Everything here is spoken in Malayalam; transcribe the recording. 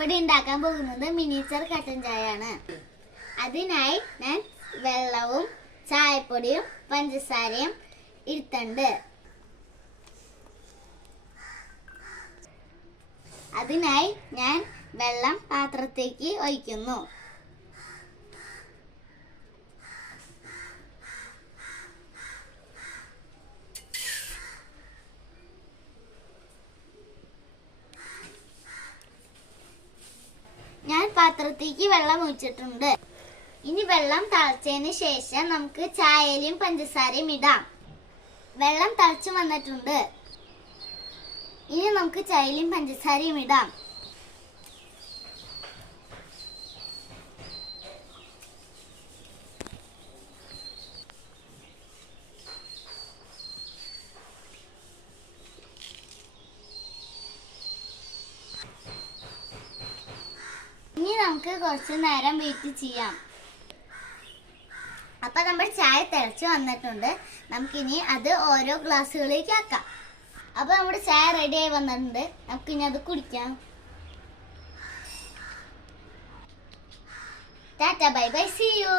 ഇവിടെ ഉണ്ടാക്കാൻ പോകുന്നത് മിനിയേച്ചർ കട്ടൻ ചായ ആണ്. അതിനായി ഞാൻ വെള്ളവും ചായപ്പൊടിയും പഞ്ചസാരയും എടുത്തുണ്ട്. അതിനായി ഞാൻ വെള്ളം പാത്രത്തേക്ക് ഒഴിക്കുന്നു. ഞാൻ പാത്രത്തേക്ക് വെള്ളം ഒഴിച്ചിട്ടുണ്ട്. ഇനി വെള്ളം തിളച്ചതിന് ശേഷം നമുക്ക് ചായയിലും പഞ്ചസാരയും ഇടാം. വെള്ളം തിളച്ചു വന്നിട്ടുണ്ട്. ഇനി നമുക്ക് ചായയിലും പഞ്ചസാരയും ഇടാം. ഇനി നമുക്ക് കുറച്ചു നേരം വെയിറ്റ് ചെയ്യാം. അപ്പൊ നമ്മുടെ ചായ തിളച്ചു വന്നിട്ടുണ്ട്. നമുക്കിനി അത് ഓരോ ഗ്ലാസ്സുകളിലേക്ക് ആക്കാം. അപ്പൊ നമ്മുടെ ചായ റെഡി ആയി വന്നിട്ടുണ്ട്. നമുക്കിനി അത് കുടിക്കാം. Tata bye bye, see U.